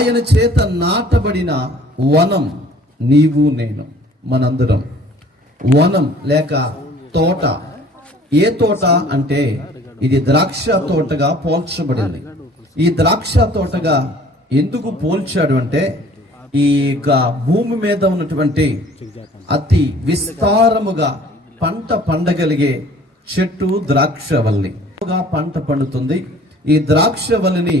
ఆయన చేత నాటబడిన వనం నీవు నేను, మనందరం. వనం లేక తోట. ఏ తోట అంటే ఇది ద్రాక్ష తోటగా పోల్చబడింది. ఈ ద్రాక్ష తోటగా ఎందుకు పోల్చాడు అంటే ఈ భూమి మీద ఉన్నటువంటి అతి విస్తారముగా పంట పండగలిగే చెట్టు ద్రాక్షవల్లి. పంట పండుతుంది. ఈ ద్రాక్షవల్లిని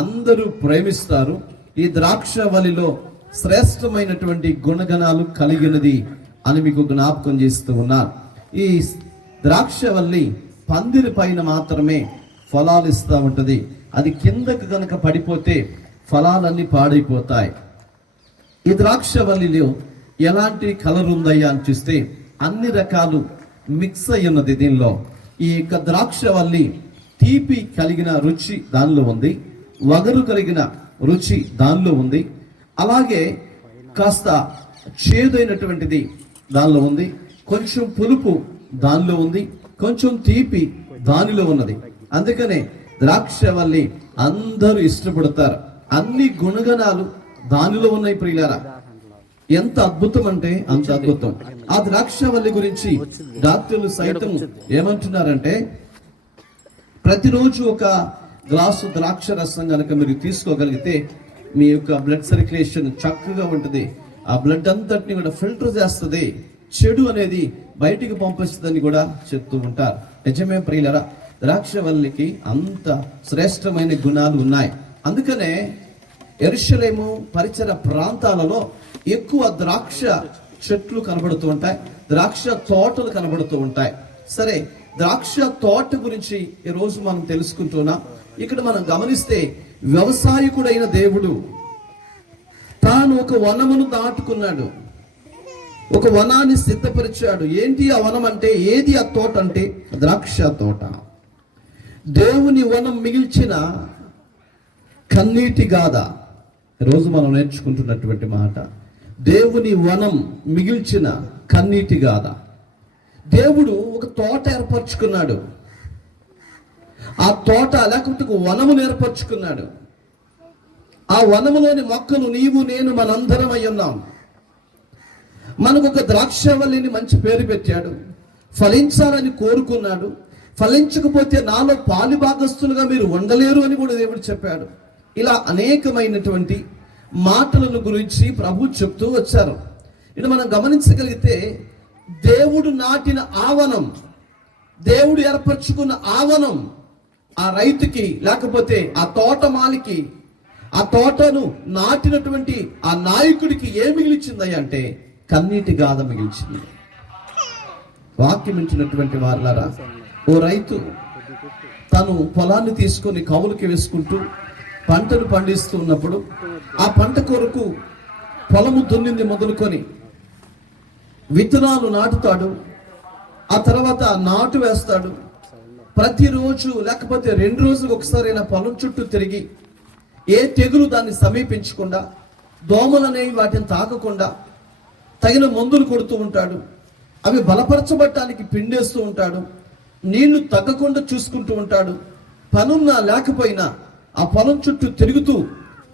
అందరూ ప్రేమిస్తారు. ఈ ద్రాక్షవల్లిలో శ్రేష్టమైనటువంటి గుణగణాలు కలిగినది అని మీకు జ్ఞాపకం చేస్తూ ఉన్నారు. ఈ ద్రాక్షవల్లి పందిరి పైన మాత్రమే ఫలాలు ఇస్తూ ఉంటది. అది కిందకు గనక పడిపోతే ఫలాలన్నీ పాడైపోతాయి. ఈ ద్రాక్షవల్లిలో ఎలాంటి కలర్ ఉందయ్యా అని చూస్తే అన్ని రకాలు మిక్స్ అయి ఉన్నది. దీనిలో ఈ యొక్క ద్రాక్షవల్లి తీపి కలిగిన రుచి దానిలో ఉంది, వగరు కలిగిన రుచి దానిలో ఉంది, అలాగే కాస్త చేదైనటువంటిది దానిలో ఉంది, కొంచెం పులుపు దానిలో ఉంది, కొంచెం తీపి దానిలో ఉన్నది. అందుకనే ద్రాక్షవల్లి అందరూ ఇష్టపడతారు. అన్ని గుణగణాలు దానిలో ఉన్నాయి. ప్రియులారా, ఎంత అద్భుతం అంటే అంత అద్భుతం. ఆ ద్రాక్షవల్లి గురించి డాక్టర్లు సైతం ఏమంటున్నారంటే ప్రతిరోజు ఒక గ్లాసు ద్రాక్ష రసం కనుక మీరు తీసుకోగలిగితే మీ యొక్క బ్లడ్ సర్క్యులేషన్ చక్కగా ఉంటుంది. ఆ బ్లడ్ అంతటిని కూడా ఫిల్టర్ చేస్తుంది, చెడు అనేది బయటికి పంపిస్తుందని కూడా చెప్తూ ఉంటారు. నిజమే ప్రియులారా, ద్రాక్షవల్లికి అంత శ్రేష్టమైన గుణాలు ఉన్నాయి. అందుకనే యెరూషలేము పరిసర ప్రాంతాలలో ఎక్కువ ద్రాక్ష చెట్లు కనబడుతూ ఉంటాయి, ద్రాక్ష తోటలు కనబడుతూ ఉంటాయి. సరే, ద్రాక్ష తోట గురించి ఈ రోజు మనం తెలుసుకుంటున్నాం. ఇక్కడ మనం గమనిస్తే వ్యవసాయకుడైన దేవుడు తాను ఒక వనమును దాటుకున్నాడు, ఒక వనాన్ని సిద్ధపరిచాడు. ఏంటి ఆ వనం అంటే? ఏది ఆ తోట అంటే? ద్రాక్ష తోట. దేవుని వనం మిగిల్చిన కన్నీటి గాథ ఈరోజు మనం నేర్చుకుంటున్నటువంటి మాట. దేవుని వనం మిగిల్చిన కన్నీటి గాథ. దేవుడు ఒక తోట ఏర్పరచుకున్నాడు. ఆ తోట లేకపోతే ఒక వనమును ఏర్పరచుకున్నాడు. ఆ వనములోని మొక్కలు నీవు నేను మనందరం అయి ఉన్నాం. మనకు ఒక ద్రాక్షవల్లిని మంచి పేరు పెట్టాడు, ఫలించాలని కోరుకున్నాడు. ఫలించకపోతే నాలో పాలి భాగస్తులుగా మీరు ఉండలేరు అని కూడా దేవుడు చెప్పాడు. ఇలా అనేకమైనటువంటి మాటలను గురించి ప్రభు చెప్తూ వచ్చారు. ఇది మనం గమనించగలిగితే దేవుడు నాటిన ఆవనం, దేవుడు ఏర్పరచుకున్న ఆవనం ఆ రైతుకి లేకపోతే ఆ తోటమాలికి, ఆ తోటను నాటినటువంటి ఆ నాయకుడికి ఏ మిగిలిచింది అంటే కన్నీటి గాథ మిగిల్చింది. వాక్యం ఇచ్చినటువంటి వారులారా, ఓ రైతు తను పొలాన్ని తీసుకొని కౌలుకి వేసుకుంటూ పంటను పండిస్తూ ఉన్నప్పుడు ఆ పంట కొరకు పొలము దున్నింది మొదలుకొని విత్తనాలు నాటుతాడు, ఆ తర్వాత నాటు వేస్తాడు. ప్రతిరోజు లేకపోతే 2 రోజులకు ఒకసారి అయినా పొలం చుట్టూ తిరిగి ఏ తెగులు దాన్ని సమీపించకుండా, దోమలు అనేవి వాటిని తాకకుండా తగిన మందులు కొడుతూ ఉంటాడు. అవి బలపరచబడటానికి పిండేస్తూ ఉంటాడు. నీళ్లు తగ్గకుండా చూసుకుంటూ ఉంటాడు. పనున్నా లేకపోయినా ఆ పొలం చుట్టూ తిరుగుతూ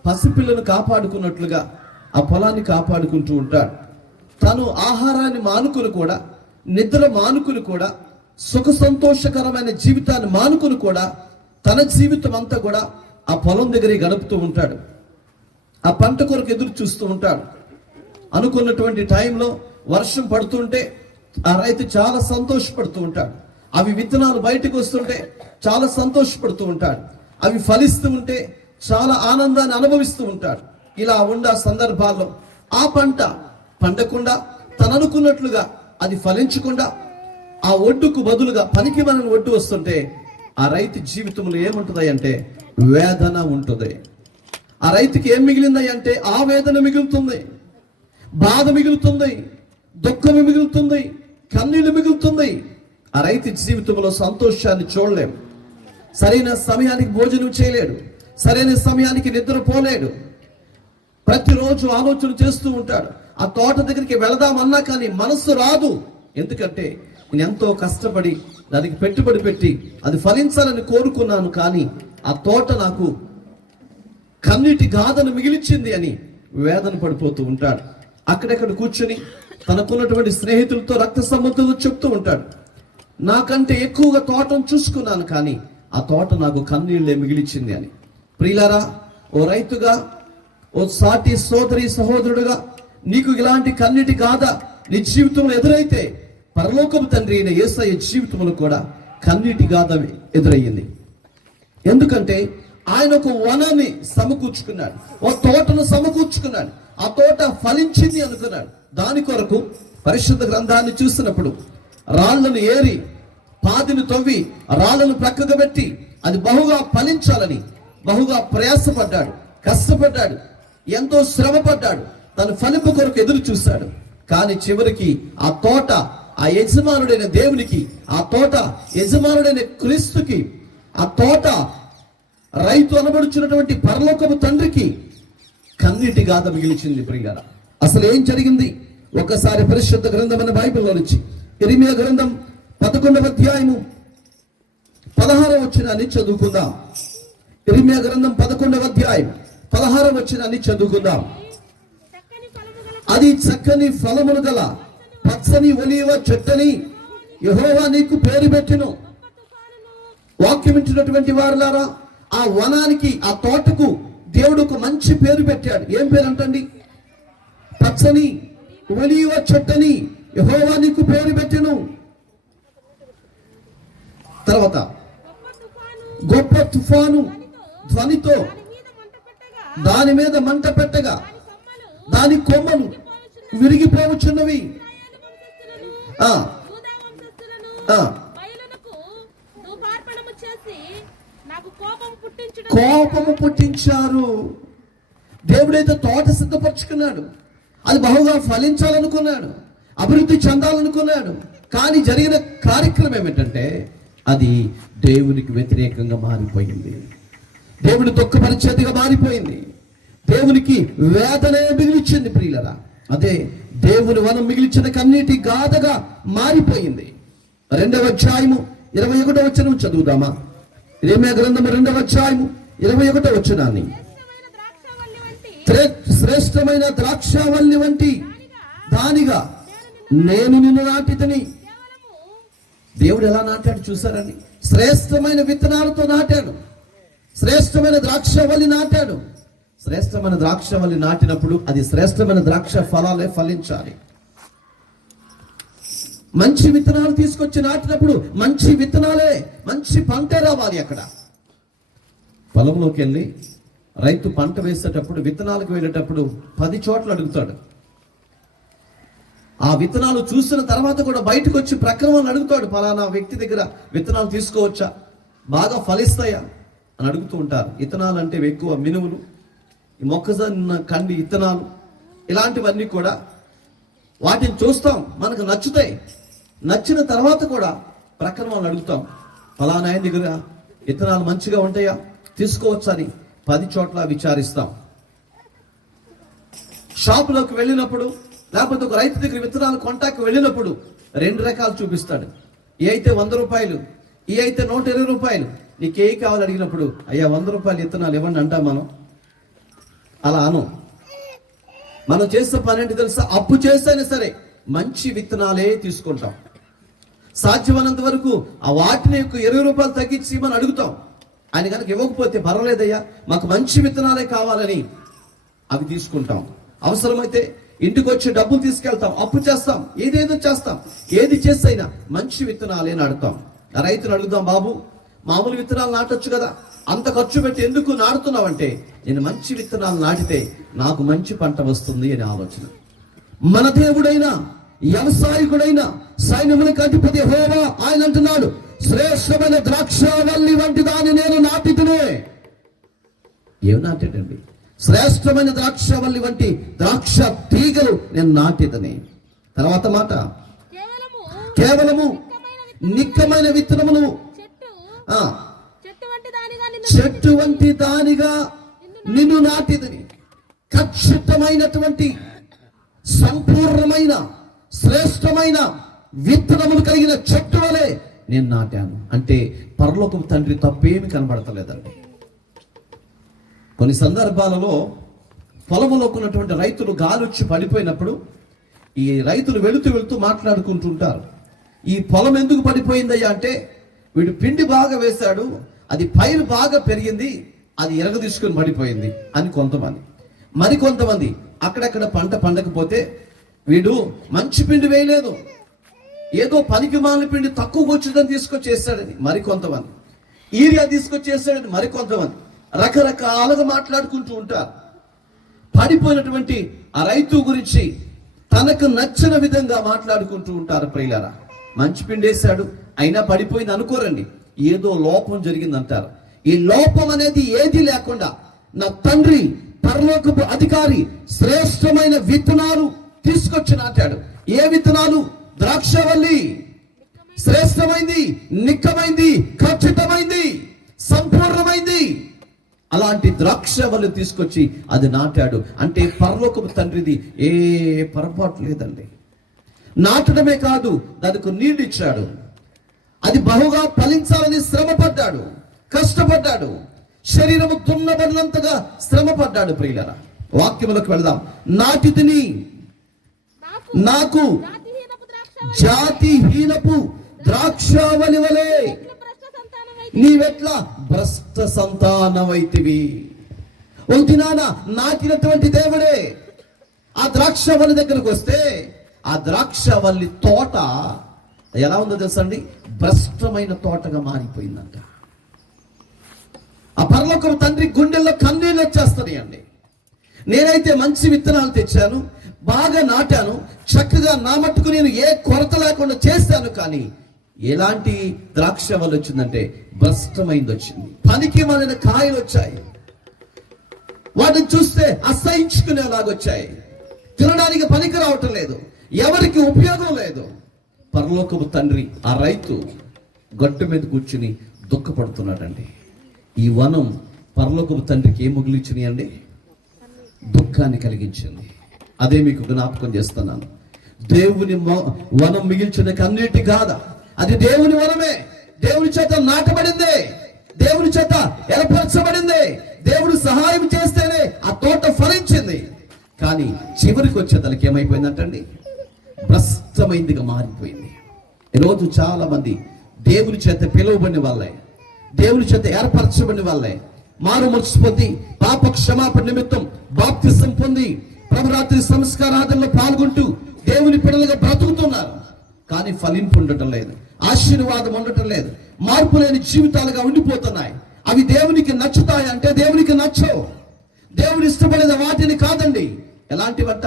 పసిపిల్లను కాపాడుకున్నట్లుగా ఆ పొలాన్ని కాపాడుకుంటూ ఉంటాడు. తను ఆహారాన్ని మానుకుని కూడా, నిద్ర మానుకుని కూడా, సుఖ సంతోషకరమైన జీవితాన్ని మానుకుని కూడా తన జీవితం అంతా కూడా ఆ పొలం దగ్గర గడుపుతూ ఉంటాడు. ఆ పంట కొరకు ఎదురు చూస్తూ ఉంటాడు. అనుకున్నటువంటి టైంలో వర్షం పడుతుంటే ఆ రైతు చాలా సంతోషపడుతూ ఉంటాడు. అవి విత్తనాలు బయటకు వస్తుంటే చాలా సంతోషపడుతూ ఉంటాడు. అవి ఫలిస్తూ ఉంటే చాలా ఆనందాన్ని అనుభవిస్తూ ఉంటాడు. ఇలా ఉన్న సందర్భాల్లో ఆ పంట పండకుండా, తను అనుకున్నట్లుగా అది ఫలించకుండా ఆ ఒడ్డుకు బదులుగా పనికి మన ఒడ్డు వస్తుంటే ఆ రైతు జీవితంలో ఏముంటుంది అంటే వేదన ఉంటుంది. ఆ రైతుకి ఏం మిగిలింది అంటే ఆ వేదన మిగులుతుంది, బాధ మిగులుతుంది, దుఃఖం మిగులుతుంది, కన్నీళ్లు మిగులుతుంది. ఆ రైతు జీవితంలో సంతోషాన్ని చూడలేము. సరైన సమయానికి భోజనం చేయలేడు, సరైన సమయానికి నిద్రపోలేడు. ప్రతిరోజు ఆలోచన చేస్తూ ఉంటాడు. ఆ తోట దగ్గరికి వెళదామన్నా కానీ మనస్సు రాదు. ఎందుకంటే నేను ఎంతో కష్టపడి దానికి పెట్టుబడి పెట్టి అది ఫలించాలని కోరుకున్నాను, కానీ ఆ తోట నాకు కన్నీటి గాథను మిగిలిచింది అని వేదన పడిపోతూ ఉంటాడు. అక్కడెక్కడ కూర్చొని తనకున్నటువంటి స్నేహితులతో రక్త సంబంధంతో చెప్తూ ఉంటాడు, నాకంటే ఎక్కువగా తోటను చూసుకున్నాను, కానీ ఆ తోట నాకు కన్నీళ్లే మిగిలిచింది అని. ప్రియులారా, ఓ రైతుగా, ఓ సాటి సోదరి సహోదరుడుగా నీకు ఇలాంటి కన్నీటి గాథ నీ జీవితంలో ఎదురైతే పరలోకపు తండ్రి అయిన యేసయ్య జీవితంలో కూడా కన్నీటి గాథ ఎదురయ్యింది. ఎందుకంటే ఆయన ఒక వనాన్ని సమకూర్చుకున్నాడు, ఒక తోటను సమకూర్చుకున్నాడు. ఆ తోట ఫలించింది అనుకున్నాడు. దాని కొరకు పరిశుద్ధ గ్రంథాన్ని చూసినప్పుడు రాళ్లను ఏరి పాదిని తవ్వి రాళ్లను ప్రక్కగా పెట్టి అది బహుగా ఫలించాలని బహుగా ప్రయాసపడ్డాడు, కష్టపడ్డాడు, ఎంతో శ్రమ పడ్డాడు, తన ఫలింపు కొరకు ఎదురు చూశాడు. కానీ చివరికి ఆ తోట ఆ యజమానుడైన దేవునికి, ఆ తోట యజమానుడైన క్రీస్తుకి, ఆ తోట రైతు అనబడుచున్నటువంటి పరలోకపు తండ్రికి కన్నీటి గాథ మిగిలిచింది. ప్రియులారా, అసలు ఏం జరిగింది? ఒకసారి పరిశుద్ధ గ్రంథమైన బైబిల్లో నుంచి ఇర్మియా గ్రంథం 11వ అధ్యాయము 16వ వచనాన్ని చదువుకుందాం. ఇర్మియా గ్రంథం 11వ అధ్యాయం 16వ వచనాన్ని చదువుకుందాం. అది చక్కని ఫలములు గల పచ్చని ఒలీవ చెట్టని యెహోవా నీకు పేరు పెట్టెను. వాక్యం ఇచ్చినటువంటి వారులారా, ఆ వనానికి, ఆ తోటకు దేవుడు ఒక మంచి పేరు పెట్టాడు. ఏం పేరు అంటండి? పచ్చని ఒలీవ చెట్టని యెహోవా నీకు పేరు పెట్టెను. తర్వాత గొప్ప తుఫాను ధ్వనితో దాని మీద మంట పెట్టగా దాని కొమ్మలు విరిగిపోవచ్చున్నవి. కోపము పుట్టించారు. దేవుడైతే తోట సిద్ధపరచుకున్నాడు, అది బహుగా ఫలించాలనుకున్నాడు, అభివృద్ధి చెందాలనుకున్నాడు. కానీ జరిగిన కార్యక్రమం ఏమిటంటే అది దేవునికి వ్యతిరేకంగా మారిపోయింది. దేవుని దుఃఖపరిచేదిగా మారిపోయింది. దేవునికి వేదనే మిగిలిచింది. ప్రియులరా, అదే దేవుని వనం మిగిలిచిన కన్నీటి గాథగా మారిపోయింది. 2వ అధ్యాయము 21వ వచనం చదువుదామా? ఇర్మియా గ్రంథము 2వ అధ్యాయము 21వ వచనాన్ని. శ్రేష్టమైన ద్రాక్షావల్లి వంటి దానిగా నేను నిన్ను నాటితని. దేవుడు ఎలా నాటాడు చూసారండి? శ్రేష్టమైన విత్తనాలతో నాటాడు, శ్రేష్టమైన ద్రాక్షవల్లి నాటాడు. శ్రేష్టమైన ద్రాక్షవల్లి నాటినప్పుడు అది శ్రేష్టమైన ద్రాక్ష ఫలాలే ఫలించాలి. మంచి విత్తనాలు తీసుకొచ్చి నాటినప్పుడు మంచి విత్తనాలే, మంచి పంటే రావాలి. అక్కడ పొలంలోకి వెళ్ళి రైతు పంట వేసేటప్పుడు, విత్తనాలకు వెళ్ళేటప్పుడు 10 చోట్ల అడుగుతాడు. ఆ విత్తనాలు చూసిన తర్వాత కూడా బయటకు వచ్చి ప్రక్రమను అడుగుతాడు, పలానా వ్యక్తి దగ్గర విత్తనాలు తీసుకోవచ్చా, బాగా ఫలిస్తాయా అని అడుగుతూ ఉంటారు. విత్తనాలు అంటే ఎక్కువ మినుములు, ఈ మొక్కజొన్న కండి విత్తనాలు, ఇలాంటివన్నీ కూడా వాటిని చూస్తాం, మనకు నచ్చుతాయి. నచ్చిన తర్వాత కూడా ప్రక్రమను అడుగుతాం, పలానా ఆయన దగ్గర విత్తనాలు మంచిగా ఉంటాయా, తీసుకోవచ్చా అని 10 చోట్ల విచారిస్తాం. షాపులోకి వెళ్ళినప్పుడు, లేకపోతే ఒక రైతు దగ్గర విత్తనాలు కొంటాకి వెళ్ళినప్పుడు 2 రకాలు చూపిస్తాడు. ఏ అయితే 100 రూపాయలు, ఏ అయితే 120 రూపాయలు. నీకు ఏ కావాలి అడిగినప్పుడు, అయ్యా 100 రూపాయలు విత్తనాలు ఇవ్వండి అంటాం మనం. అలా అను. మనం చేసే పని ఏంటి తెలుసా? అప్పు చేస్తేనే సరే మంచి విత్తనాలే తీసుకుంటాం. సాధ్యమైనంత వరకు ఆ వాటిని 20 రూపాయలు తగ్గించి మనం అడుగుతాం. ఆయన కనుక ఇవ్వకపోతే పర్వాలేదయ్యా, మాకు మంచి విత్తనాలే కావాలని అవి తీసుకుంటాం. అవసరమైతే ఇంటికి వచ్చి డబ్బులు తీసుకెళ్తాం, అప్పు చేస్తాం, ఏదేదో చేస్తాం. ఏది చేస్తైనా మంచి విత్తనాలే నాటుతాం. ఆ రైతును అడుగుదాం, బాబు మామూలు విత్తనాలు నాటొచ్చు కదా, అంత ఖర్చు పెట్టి ఎందుకు నాటుతున్నావంటే, నేను మంచి విత్తనాలు నాటితే నాకు మంచి పంట వస్తుంది అనే ఆలోచన. మన దేవుడైన, వ్యవసాయకుడైన, సైన్యములకు అధిపతి యెహోవా ఆయన అంటున్నాడు, శ్రేష్టమైన ద్రాక్షవల్లి వంటి దాన్ని నేను నాటితునే. ఏమి నాటాడండి? శ్రేష్టమైన ద్రాక్షవల్లి వంటి ద్రాక్ష తీగలు నేను నాటిదని. తర్వాత మాట, కేవలము నిక్కమైన విత్తనములు చెట్టు వంటి దానిగా నిన్ను నాటిదని. ఖచ్చితమైనటువంటి సంపూర్ణమైన శ్రేష్టమైన విత్తనములు కలిగిన చెట్టు వలె నేను నాటాను. అంటే పరలోకపు తండ్రి తప్పేమి కనబడతలేదండి. కొన్ని సందర్భాలలో పొలంలో ఉన్నటువంటి రైతులు గాలి వచ్చి పడిపోయినప్పుడు ఈ రైతులు వెళుతూ మాట్లాడుకుంటుంటారు, ఈ పొలం ఎందుకు పడిపోయిందయ్యా అంటే, వీడు పిండి బాగా వేశాడు, అది పైరు బాగా పెరిగింది, అది ఎరగ తీసుకుని పడిపోయింది అని కొంతమంది. మరికొంతమంది అక్కడక్కడ పంట పండకపోతే వీడు మంచి పిండి వేయలేదు, ఏదో పనికి మాలిన పిండి తక్కువ వచ్చిందని తీసుకొచ్చేసాడని మరికొంతమంది, ఈరియా తీసుకొచ్చేసాడని మరికొంతమంది రకరకాలుగా మాట్లాడుకుంటూ ఉంటారు. పడిపోయినటువంటి ఆ రైతు గురించి తనకు నచ్చిన విధంగా మాట్లాడుకుంటూ ఉంటారు. ప్రియులారా, మంచి పిండి వేశాడు అయినా పడిపోయింది అనుకోరండి, ఏదో లోపం జరిగిందంటారు. ఈ లోపం అనేది ఏది లేకుండా నా తండ్రి పరలోకపు అధికారి శ్రేష్టమైన విత్తనాలు తీసుకొచ్చి నాటాడు. ఏ విత్తనాలు? ద్రాక్షవల్లి. శ్రేష్టమైంది, నిక్కమైంది, ఖచ్చితమైంది, సంపూర్ణమైంది. అలాంటి ద్రాక్షవల్లి తీసుకొచ్చి అది నాటాడు. అంటే పరలోకపు తండ్రిది ఏ పొరపాటు లేదండి. నాటడమే కాదు, దానికి నీళ్లు ఇచ్చాడు, అది బహుగా ఫలించాలని శ్రమపడ్డాడు, కష్టపడ్డాడు, శరీరము దున్నబడినంతగా శ్రమపడ్డాడు. ప్రియులరా, వాక్యములకు వెళదాం. నాటితిని నాకు జాతిహీనపు ద్రాక్షావళి వలె నీవెట్లా భ్రష్ట సంతానమైతివి. ఒక దినాన నాటినటువంటి దేవుడే ఆ ద్రాక్షవల్లి దగ్గరకు వస్తే ఆ ద్రాక్షవల్లి తోట ఎలా ఉందో తెలుసండి, భ్రష్టమైన తోటగా మారిపోయిందంట. ఆ పరలోకపు తండ్రి గుండెల్లో కన్నీళ్ళు వచ్చేస్తాయి అండి. నేనైతే మంచి విత్తనాలు తెచ్చాను, బాగా నాటాను, చక్కగా నా మట్టుకు నేను ఏ కొరత లేకుండా చేశాను, కానీ ఎలాంటి ద్రాక్షవల్లి వచ్చిందంటే భ్రష్టమైంది వచ్చింది. పనికి మాలిన కాయలు వచ్చాయి, వాటిని చూస్తే అసహించుకునేలాగొచ్చాయి, తినడానికి పనికి రావటం లేదు, ఎవరికి ఉపయోగం లేదు. పరలోకపు తండ్రి ఆ రైతు గట్టు మీద కూర్చుని దుఃఖపడుతున్నాడండి. ఈ వనం పరలోకపు తండ్రికి ఏం మిగిలించినాయి అండి? దుఃఖాన్ని కలిగించింది. అదే మీకు జ్ఞాపకం చేస్తున్నాను. దేవుని వనం మిగిల్చడానికి అన్నిటి కాదా, అది దేవుని వనమే. దేవుని చేత నాటబడిందే, దేవుని చేత ఏర్పరచబడిందే, దేవుడు సహాయం చేస్తేనే ఆ తోట ఫలించింది. కానీ చివరికి వచ్చే తనకి ఏమైపోయిందంటండి? భ్రష్టమైందిగా మారిపోయింది. ఈరోజు చాలా మంది దేవుని చేత పిలువబడిన వాళ్ళే, దేవుని చేత ఏర్పరచబడిన వాళ్ళే, మారు మనసు పొంది పాప క్షమాపణ నిమిత్తం బాప్తిసం పొంది ప్రభురాత్రి సంస్కారాధనలో పాల్గొంటూ దేవుని పిల్లలుగా బ్రతుకుతున్నారు. కానీ ఫలింపు ఉండటం లేదు, ఆశీర్వాదం ఉండటం లేదు, మార్పు లేని జీవితాలుగా ఉండిపోతున్నాయి. అవి దేవునికి నచ్చుతాయి అంటే దేవునికి నచ్చవు. దేవుని ఇష్టపడేది వాటిని కాదండి. ఎలాంటివంట?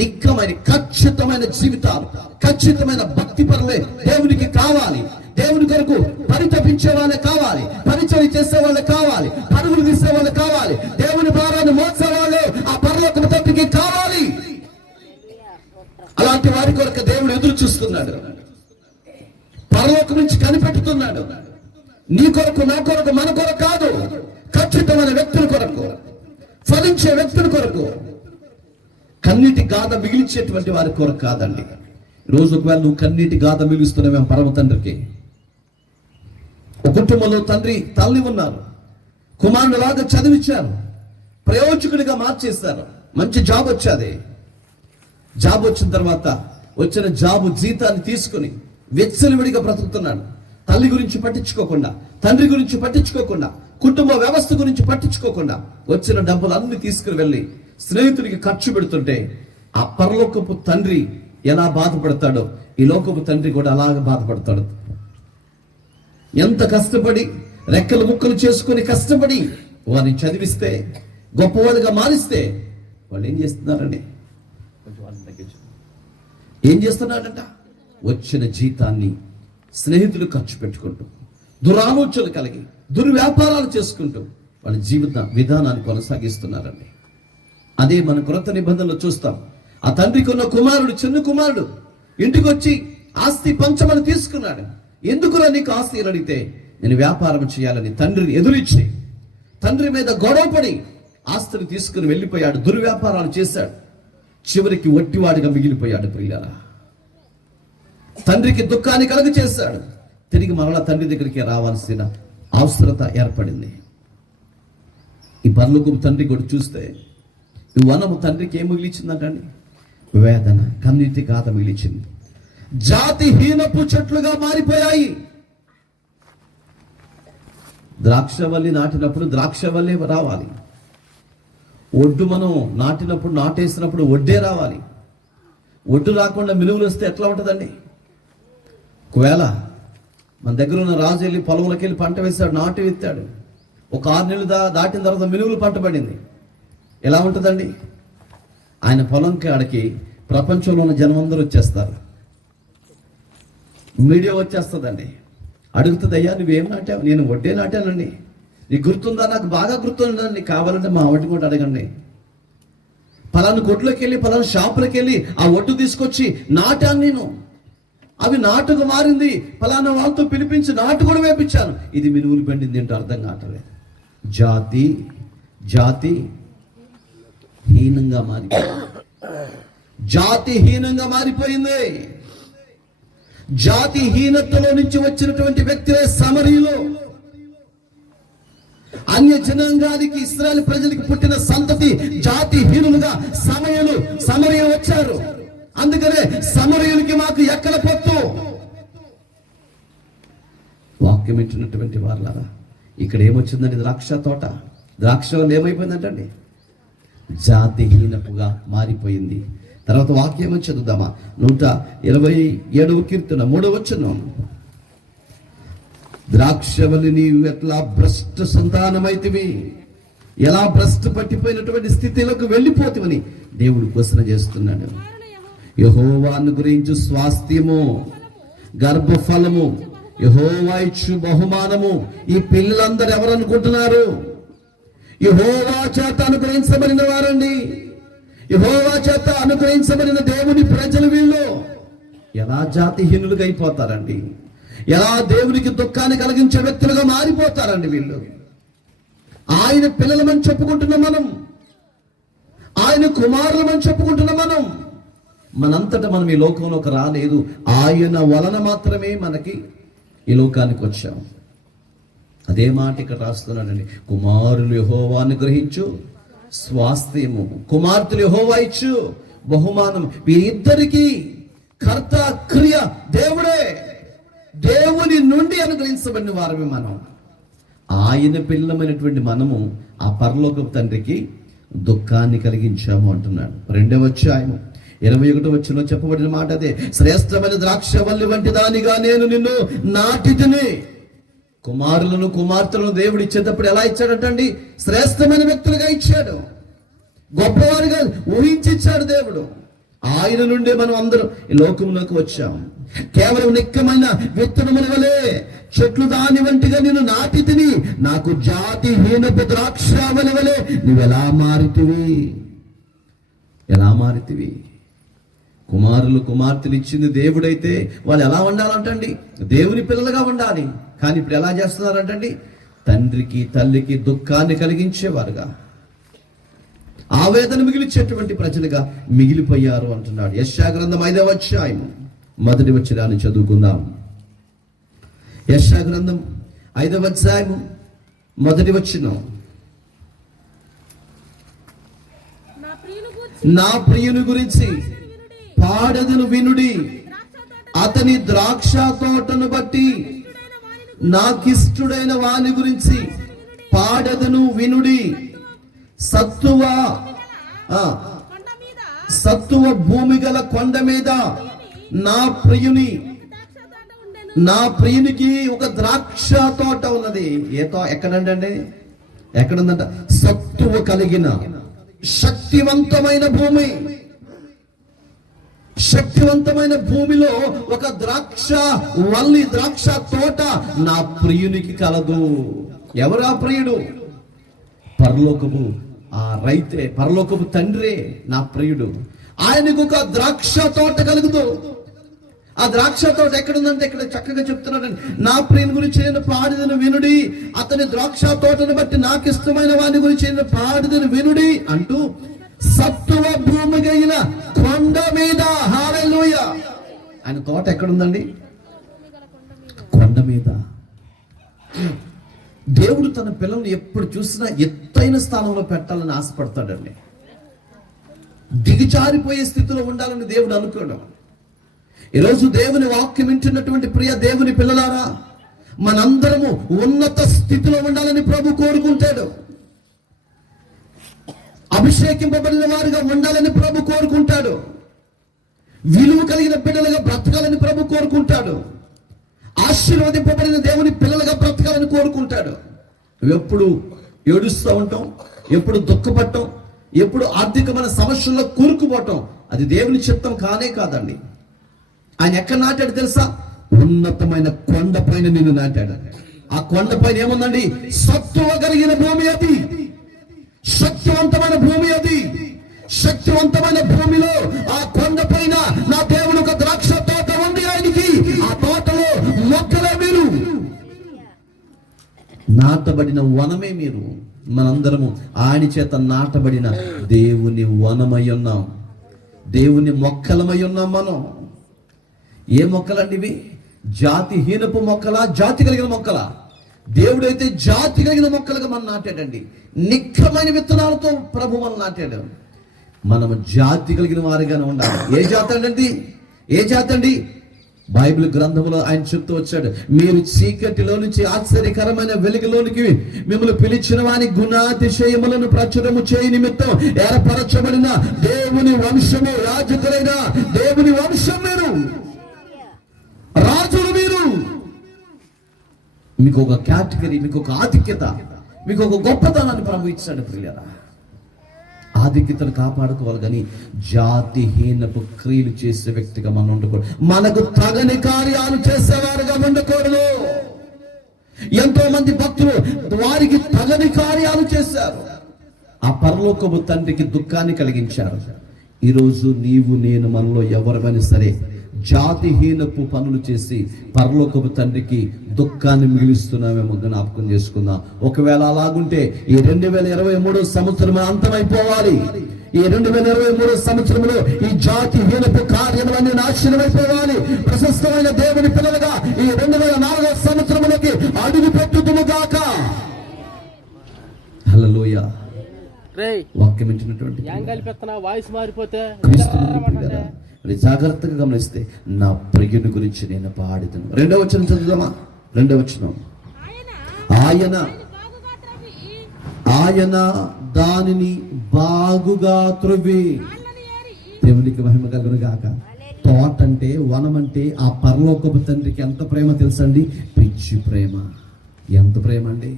నిక్కమైన ఖచ్చితమైన జీవితాలు, ఖచ్చితమైన భక్తి పరులే దేవునికి కావాలి. దేవుని కొరకు పరితపించే వాళ్ళే కావాలి, పరిచయం చేసే వాళ్ళే కావాలి, పరుగులు తీసే వాళ్ళే కావాలి, దేవుని భారాన్ని మోసే వాళ్ళే ఆ పరలోక తండ్రికి కావాలి. అలాంటి వారి కొరకు దేవుడు ఎదురు చూస్తున్నాడు, పరలోకం నుంచి కనిపెట్టుతున్నాడు. నీ కొరకు, నా కొరకు, మన కొరకు కాదు, ఖచ్చితమైన వ్యక్తుల కొరకు, ఫలించే వ్యక్తుల కొరకు, కన్నీటి గాథ మిగిలించేటువంటి వారి కొరకు కాదండి. రోజు ఒకవేళ నువ్వు కన్నీటి గాథ మిగులుస్తున్నావేమో పరమ తండ్రికి. ఒక కుటుంబంలో తండ్రి తల్లి ఉన్నారు, కుమారుడు లాగా చదివించారు, ప్రయోజకుడిగా మార్చేస్తారు, మంచి జాబ్ వచ్చాది. జాబ్ వచ్చిన తర్వాత వచ్చిన జాబు జీతాన్ని తీసుకుని వెచ్చలివిడిగా బ్రతుకుతున్నాడు. తల్లి గురించి పట్టించుకోకుండా, తండ్రి గురించి పట్టించుకోకుండా, కుటుంబ వ్యవస్థ గురించి పట్టించుకోకుండా వచ్చిన డబ్బులు అన్ని తీసుకుని వెళ్ళి స్నేహితుడికి ఖర్చు పెడుతుంటే ఆ పరలోకపు తండ్రి ఎలా బాధపడతాడో ఈ లోకపు తండ్రి కూడా అలాగే బాధపడతాడు. ఎంత కష్టపడి రెక్కలు ముక్కలు చేసుకుని కష్టపడి వారిని చదివిస్తే, గొప్పవాడిగా మారిస్తే, వాళ్ళు ఏం చేస్తున్నారండి? ఏం చేస్తున్నాడంట? వచ్చిన జీతాన్ని స్నేహితులు ఖర్చు పెట్టుకుంటూ, దురాలోచనలు కలిగి దుర్వ్యాపారాలు చేసుకుంటూ వాళ్ళ జీవిత విధానాన్ని కొనసాగిస్తున్నారండి. అదే మన క్రొత్త నిబంధనలో చూస్తాం. ఆ తండ్రికి ఉన్న కుమారుడు, చిన్న కుమారుడు ఇంటికి వచ్చి ఆస్తి పంచమని తీసుకున్నాడు. ఎందుకురా నీకు ఆస్తి అని అడిగితే, నేను వ్యాపారం చేయాలని తండ్రిని ఎదురిచ్చి తండ్రి మీద గొడవపడి ఆస్తిని తీసుకుని వెళ్ళిపోయాడు, దుర్వ్యాపారాలు చేశాడు, చివరికి వట్టివాడిగా మిగిలిపోయాడు. ప్రియులారా, తండ్రికి దుఃఖాన్ని కలుగ చేశాడు. తిరిగి మరలా తండ్రి దగ్గరికి రావాల్సిన అవసరత ఏర్పడింది. ఈ పరలోకపు తండ్రి కూడా చూస్తే ఈ వనము తండ్రికి ఏం మిగిలిచిందంటండి? వేదన, కన్నీటి గాథ మిగిలిచింది. జాతిహీనపు చెట్లుగా మారిపోయాయి. ద్రాక్షవల్లి నాటినప్పుడు ద్రాక్షవల్లి రావాలి. ఒడ్డు మనం నాటినప్పుడు, నాటేసినప్పుడు ఒడ్డే రావాలి. ఒడ్డు రాకుండా మినువులు వస్తే ఎట్లా ఉంటుందండి? ఒకవేళ మన దగ్గర ఉన్న రాజు వెళ్ళి పొలంలోకి వెళ్ళి పంట వేస్తాడు, నాటు ఎత్తాడు, ఒక 6 నెలలు దాటిన తర్వాత మినువులు పంట పడింది, ఎలా ఉంటుందండి? ఆయన పొలం కాడికి ప్రపంచంలో ఉన్న జనం అందరూ వచ్చేస్తారు, మీడియా వచ్చేస్తుందండి, అడుగుతుంది, అయ్యా నువ్వేం నాటావు? నేను వడ్డే నాటానండి. నీకు గుర్తుందా? నాకు బాగా గుర్తుందండి, కావాలంటే మా వడ్డీ కూడా అడగండి. పలానా కొట్లోకి వెళ్ళి పలానా షాపులకి వెళ్ళి ఆ ఒడ్డు తీసుకొచ్చి నాటాను నేను, అవి నాటుకు మారింది, పలానా వాళ్ళతో పిలిపించి నాటు కూడా వేపించాను, ఇది మినువులు పండింది ఏంటో అర్థం కావట్లేదు. జాతి హీనంగా మారిపోయింది. జాతిహీనంగా మారిపోయింది. జాతిహీనతలో నుంచి వచ్చినటువంటి వ్యక్తులే సమరీయులు. అన్య జనాంగానికి, ఇశ్రాయేలు ప్రజలకు పుట్టిన సంతతి జాతిహీనులుగా సమరయులు వచ్చారు. అందుకనే సమరయులకి మాకు ఎక్కడ పొత్తు. వాక్యం ఇచ్చినటువంటి వాళ్ళరా, ఇక్కడ ఏమొచ్చిందండి? ద్రాక్ష తోట, ద్రాక్ష వల్ల ఏమైపోయిందంటండి? జాతిహీనపుగా మారిపోయింది. తర్వాత వాక్యం చదువుదామా? 127వ కీర్తన 3వ వచనం. ద్రాక్షవల్లి నీవు ఎట్లా భ్రష్ట సంతానమైతివి, ఎలా భ్రష్ట పట్టిపోయినటువంటి స్థితిలోకి వెళ్ళిపోతావని దేవుడు ఘోషణ చేస్తున్నాడు. యెహోవాను గురించి స్వాస్థ్యము, గర్భఫలము, యెహోవా ఇచ్చు బహుమానము. ఈ పిల్లలందరూ ఎవరు అనుకుంటున్నారు? యెహోవా చేత అనుగ్రహించబడిన వారండి. యెహోవా చేత అనుగ్రహించబడిన దేవుని ప్రజలు వీళ్ళు. ఎలా జాతిహీనులుగా అయిపోతారండి, ఎలా దేవునికి దుఃఖాన్ని కలిగించే వ్యక్తులుగా మారిపోతారండి వీళ్ళు. ఆయన పిల్లలమని చెప్పుకుంటున్న మనం, ఆయన కుమారులమని చెప్పుకుంటున్న మనం, మనంతటా మనం ఈ లోకంలోకి రాలేదు, ఆయన వలన మాత్రమే మనకి ఈ లోకానికి వచ్చాం. అదే మాట ఇక్కడ రాస్తున్నాడండి. కుమారులు యెహోవాను గ్రహించు స్వాస్థ్యము, కుమార్తెలు యెహోవా ఇచ్చు బహుమానం. వీరిద్దరికీ కర్త క్రియ దేవుడే. దేవుని నుండి అనుగ్రహించబడిన వారమే మనం. ఆయన పిల్లమైనటువంటి మనము ఆ పరలోకపు తండ్రికి దుఃఖాన్ని కలిగించాము అంటున్నాడు. 2వ అధ్యాయం 21వ వచనంలో చెప్పబడిన మాట అదే. శ్రేష్టమైన ద్రాక్షవల్లి వంటి దానిగా నేను నిన్ను నాటితిని. కుమారులను కుమార్తెలను దేవుడు ఇచ్చేటప్పుడు ఎలా ఇచ్చాడటండి? శ్రేష్టమైన వ్యక్తులుగా ఇచ్చాడు, గొప్పవారిగా ఊహించి ఇచ్చాడు దేవుడు. ఆయన నుండే మనం అందరం ఈ లోకంలోకి వచ్చాం. కేవలం నిక్కమైన విత్తనముల వలె చెట్లు దాని వంటిగా నేను నాటి తిని, నాకు జాతిహీనపు ద్రాక్షవల్లి వలె నువ్వెలా మారితివి, ఎలా మారితివి? కుమారులు కుమార్తెలు ఇచ్చింది దేవుడైతే వాళ్ళు ఎలా ఉండాలంటండి? దేవుని పిల్లలుగా ఉండాలి. కానీ ఇప్పుడు ఎలా చేస్తున్నారంటండి? తండ్రికి తల్లికి దుఃఖాన్ని కలిగించేవారుగా, ఆవేదన మిగిలించేటువంటి ప్రజలుగా మిగిలిపోయారు అంటున్నాడు. యెషయా గ్రంథం 5వ అధ్యాయం 1వ వచనాన్ని చదువుకుందాం. యెషయా గ్రంథం 5వ అధ్యాయం 1వ వచనం. నా ప్రియుని గురించి పాడెదను వినుడి, అతని ద్రాక్ష తోటను బట్టి నాకిష్టుడైన వాని గురించి పాడెదను వినుడి. సత్తువ భూమి గల కొండ మీద నా ప్రియునికి ఒక ద్రాక్ష తోట ఉన్నది. ఎక్కడంటే ఎక్కడుందంట? సత్తువ కలిగిన శక్తివంతమైన భూమి. శక్తివంతమైన భూమిలో ఒక ద్రాక్ష వల్లి, ద్రాక్ష తోట నా ప్రియునికి కలదు. ఎవరా ప్రియుడు? పరలోకపు ఆ రైతే, పరలోకపు తండ్రే నా ప్రియుడు. ఆయనకు ఒక ద్రాక్ష తోట కలుగుతూ, ఆ ద్రాక్ష తోట ఎక్కడుందంటే ఇక్కడ చక్కగా చెప్తున్నాడండి. నా ప్రియుని గురించి నేను పాడిదను వినుడి, అతని ద్రాక్ష తోటను బట్టి నాకు ఇష్టమైన వాని గురించి నేను పాడిదను వినుడి అంటూ సత్తువ భూమి కలిగిన కొండ మీద. హల్లెలూయా! ఆయన తోట ఎక్కడుందండి? కొండ మీద. దేవుడు తన పిల్లల్ని ఎప్పుడు చూసినా ఎత్తైన స్థానంలో పెట్టాలని ఆశపడతాడండి. దిగజారిపోయే స్థితిలో ఉండాలని దేవుడు అనుకోవడం. ఈరోజు దేవుని వాక్యం వింటున్నటువంటి ప్రియ దేవుని పిల్లలారా, మనందరము ఉన్నత స్థితిలో ఉండాలని ప్రభు కోరుకుంటాడు. అభిషేకింపబడిన వారుగా ఉండాలని ప్రభు కోరుకుంటాడు. విలువ కలిగిన బిడ్డలుగా బ్రతకాలని ప్రభు కోరుకుంటాడు. ఆశీర్వదింపబడిన దేవుని పిల్లలుగా బ్రతకాలని కోరుకుంటాడు. ఎప్పుడు ఏడుస్తూ ఉంటాం, ఎప్పుడు దుఃఖపడటం, ఎప్పుడు ఆర్థికమైన సమస్యల్లో కూరుకుపోవటం అది దేవుని చిత్తం కానే కాదండి. ఆయన ఎక్కడ నాటాడు తెలుసా? ఉన్నతమైన కొండపైన నిన్ను నాటాడు. ఆ కొండపైన ఏముందండి? సత్తువ కలిగిన భూమి అది, శక్తివంతమైన భూమి అది. శక్తివంతమైన భూమిలో ఆ కొండపైన నా దేవుని ఒక ద్రాక్ష తోట ఉంది ఆయనకి. ఆ తోటలో మొక్కలే మీరు, నాటబడిన వనమే మీరు. మనందరము ఆయన చేత నాటబడిన దేవుని వనమై ఉన్నాం, దేవుని మొక్కలమై ఉన్నాం. మనం ఏ మొక్కలండి ఇవి? జాతిహీనపు మొక్కలా, జాతి కలిగిన మొక్కలా? దేవుడైతే జాతి కలిగిన మొక్కలుగా మనం నాటాడండి. నిఖరమైన విత్తనాలతో ప్రభు మనం నాటాడు. మనము జాతి కలిగిన వారిగానే ఉండాలి. ఏ జాతి అండి? ఏ జాతి అండి? బైబిల్ గ్రంథంలో ఆయన చెప్తూ వచ్చాడు, మీరు చీకటిలో నుంచి ఆశ్చర్యకరమైన వెలుగులోనికి మిమ్మల్ని పిలిచిన వాని గుణాతిశయములను ప్రచురము చేయి నిమిత్తం ఏర్పరచబడిన దేవుని వంశము, రాజుకులైన దేవుని వంశం మీరు, రాజులు మీరు. మీకు ఒక కేటగిరీ, మీకు ఒక ఆధిక్యత, మీకు ఒక గొప్పతనాన్ని ప్రభు ఇచ్చాడు ప్రియులారా. ఆధిక్యతను కాపాడుకోవాలి కానీ జాతిహీనపు క్రియలు చేసే వ్యక్తిగా మనం ఉండకూడదు. మనకు తగని కార్యాలు చేసేవారుగా ఉండకూడదు. ఎంతో మంది భక్తులు వారికి తగని కార్యాలు చేశారు, ఆ పరలోకపు తండ్రికి దుఃఖాన్ని కలిగించారు. ఈరోజు నీవు నేను మనలో ఎవరైనా సరే జాతిహీనపు పనులు చేసి పరలోకపు తండ్రికి దుఃఖాన్ని మిగిలిస్తున్నామేమో జ్ఞాపకం చేసుకుందాం. ఒకవేళ అలాగుంటే ఈ 2023 సంవత్సరం అంతమైపోవాలి. ఈ 2023 సంవత్సరంలో ఈ జాతిహీనపు కార్యములన్నీ నాశనమైపోవాలి. ప్రశస్తమైన దేవుని పిల్లలుగా ఈ 2004 సంవత్సరంలోకి అడుగు పెట్టుదుముగాక. హల్లెలూయా. వాక్యం ఇచ్చినటువంటి వాయిస్ మారిపోతే జాగ్రత్తగా గమనిస్తే నా ప్రియుని గురించి నేను పాడుతాను. 2వ వచనం చదువుదామా? 2వ వచనం, ఆయన దానిని బాగుగా త్రవ్వి. దేవునికి మహిమ కలుగును గాక. తోట అంటే, వనం అంటే ఆ పరలోకపు తండ్రికి ఎంత ప్రేమ తెలుసండి? పిచ్చి ప్రేమ. ఎంత ప్రేమ అండి,